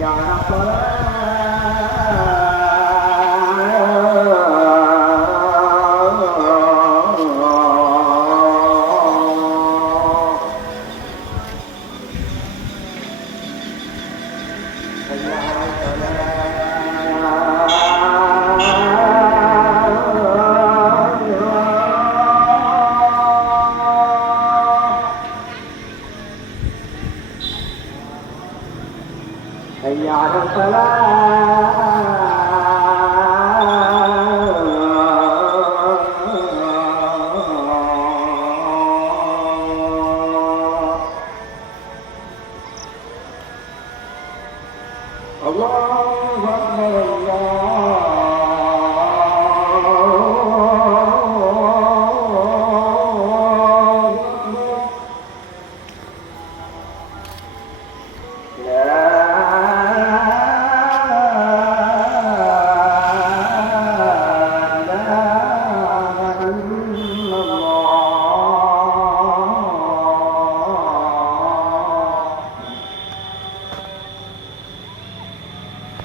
Yeah. حي على الصلاة الله أكبر الله لا